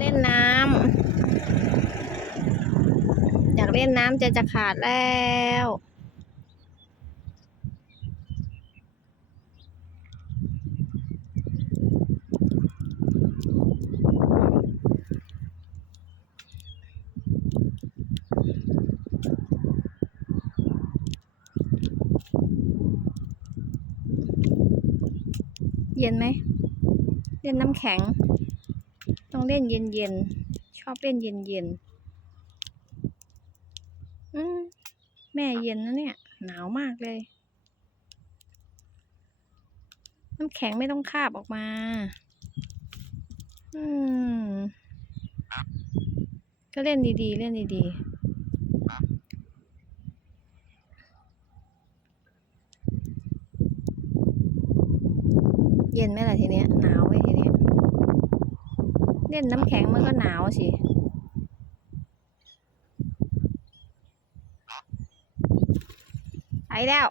เล่นน้ำอยากเล่นน้ำจะจะขาดแล้วเย็นไหมเล่นน้ำแข็ง ต้องเล่นเย็นๆ ชอบเล่นเย็นๆ อืมแม่เย็นนะเนี่ย หนาวมากเลย น้ำแข็งไม่ต้องคาบออกมา อืม ก็เล่นดีๆ เล่นดีๆเย็นไหมล่ะทีเนี้ยหนาวไหมทีเนี้ย เล่นน้ำแข็งมันก็หนาวสิไปแล้ว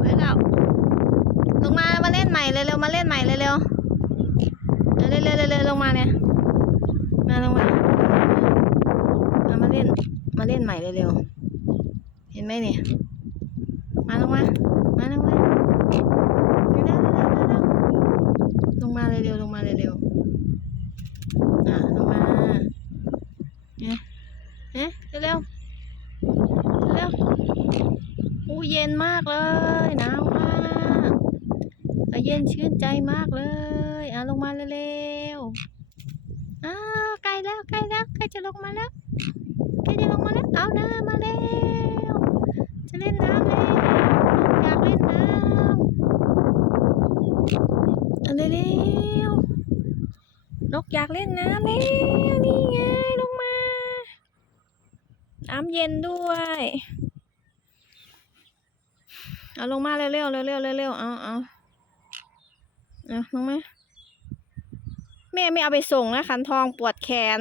ไปแล้วลงมามาเล่นใหม่เร็วๆมาเล่นใหม่เร็วๆเร็วๆเร็วๆเร็วๆลงมาเนี่ยมาลงมามามาเล่นมาเล่นใหม่เร็วๆเห็นไหมเนี่ยมาลงมา มาลงมาเร็วๆเร็วเร็วลงมาเร็วๆลงมาเร็วๆอะลงมาเนี่ยเอ๊ะเร็วๆเร็วๆอู้เย็นมากเลยหนาวมากเย็นชื่นใจมากเลยอะลงมาเร็วๆอ้าวใกล้แล้วใกล้แล้วใกล้จะลงมาแล้วใกล้จะลงมาแล้วเอาหน้ามาเร็วจะเล่นน้ำแล้วอยากเล่นน้ำเอาเร็วๆน กอยากเล่นน้ำแล้วนี่ไงลงมาน้ำเย็นด้วยเอาลงมาเร็วๆเร็วๆเร็วๆเอาเอาเอาลงมาแม่ไม่เอาไปส่งนะขันทองปวดแขน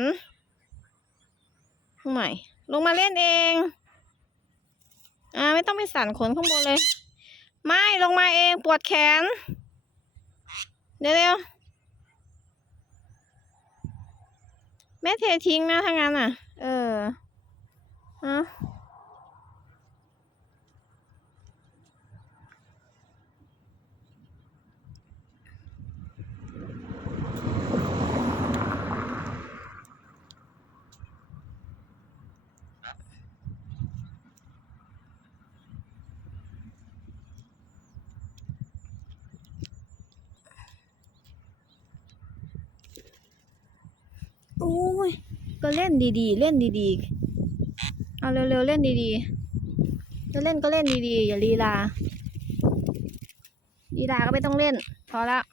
ทำไมลงมาเล่นเอง อ่าไม่ต้องไปสั่นขนข้างบนเลย ไม่ลงมาเองปวดแขน เร็วๆ แม่เททิ้งนะถ้างั้นอะ เออเอา โอ้ย ก็เล่นดีๆ เล่นดีๆ เอาเร็วๆ เล่นดีๆ จะเล่นก็เล่นดีๆ อย่าลีลาลีลาก็ไม่ต้องเล่น พอแล้ว